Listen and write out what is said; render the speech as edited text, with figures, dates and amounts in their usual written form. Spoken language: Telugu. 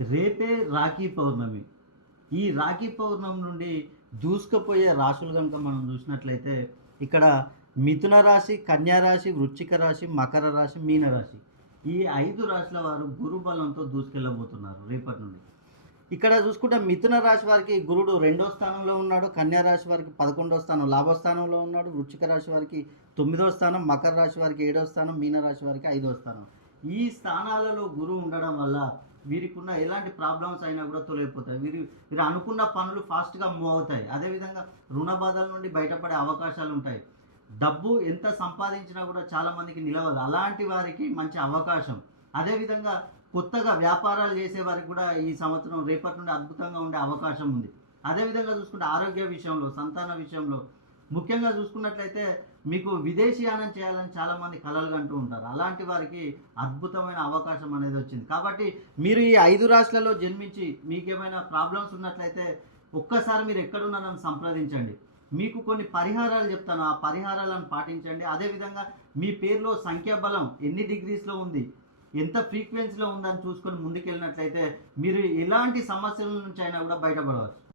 రేపే రాఖీ పౌర్ణమి. ఈ రాఖీ పౌర్ణమి నుండి దూసుకుపోయే రాశులు గనుక మనం చూసినట్లయితే ఇక్కడ మిథున రాశి, కన్యా రాశి, వృశ్చిక రాశి, మకర రాశి, మీన రాశి. ఈ 5 రాశుల వారు గురు బలంతో దూసుకెళ్ళబోతున్నారు రేపటి నుండి. ఇక్కడ చూసుకుంటే మిథున రాశి వారికి గురుడు 2వ స్థానంలో ఉన్నాడు. కన్యా రాశి వారికి 11వ స్థానం లాభస్థానంలో ఉన్నాడు. వృశ్చిక రాశి వారికి 9వ స్థానం, మకర రాశి వారికి 7వ స్థానం, మీన రాశి వారికి 5వ స్థానం. ఈ స్థానాలలో గురువు ఉండడం వల్ల వీరికి ఉన్న ఎలాంటి ప్రాబ్లమ్స్ అయినా కూడా తొలగిపోతాయి. వీరు అనుకున్న పనులు ఫాస్ట్గా మూవ్ అవుతాయి. అదేవిధంగా రుణ బాధల నుండి బయటపడే అవకాశాలు ఉంటాయి. డబ్బు ఎంత సంపాదించినా కూడా చాలామందికి నిలవదు. అలాంటి వారికి మంచి అవకాశం. అదేవిధంగా కొత్తగా వ్యాపారాలు చేసే వారికి కూడా ఈ సంవత్సరం రేపటి నుండి అద్భుతంగా ఉండే అవకాశం ఉంది. అదేవిధంగా చూసుకుంటే ఆరోగ్య విషయంలో, సంతాన విషయంలో ముఖ్యంగా చూసుకున్నట్లయితే మీకు విదేశీయానం చేయాలని చాలామంది కలలు కంటూ ఉంటారు. అలాంటి వారికి అద్భుతమైన అవకాశం అనేది వచ్చింది. కాబట్టి మీరు ఈ 5 రాశులలో జన్మించి మీకేమైనా ప్రాబ్లమ్స్ ఉన్నట్లయితే ఒక్కసారి మీరు ఎక్కడున్నా నన్ను సంప్రదించండి. మీకు కొన్ని పరిహారాలు చెప్తాను. ఆ పరిహారాలను పాటించండి. అదేవిధంగా మీ పేరులో సంఖ్యాబలం ఎన్ని డిగ్రీస్లో ఉంది, ఎంత ఫ్రీక్వెన్సీలో ఉందని చూసుకొని ముందుకెళ్ళినట్లయితే మీరు ఎలాంటి సమస్యల నుంచి అయినా కూడా బయటపడవచ్చు.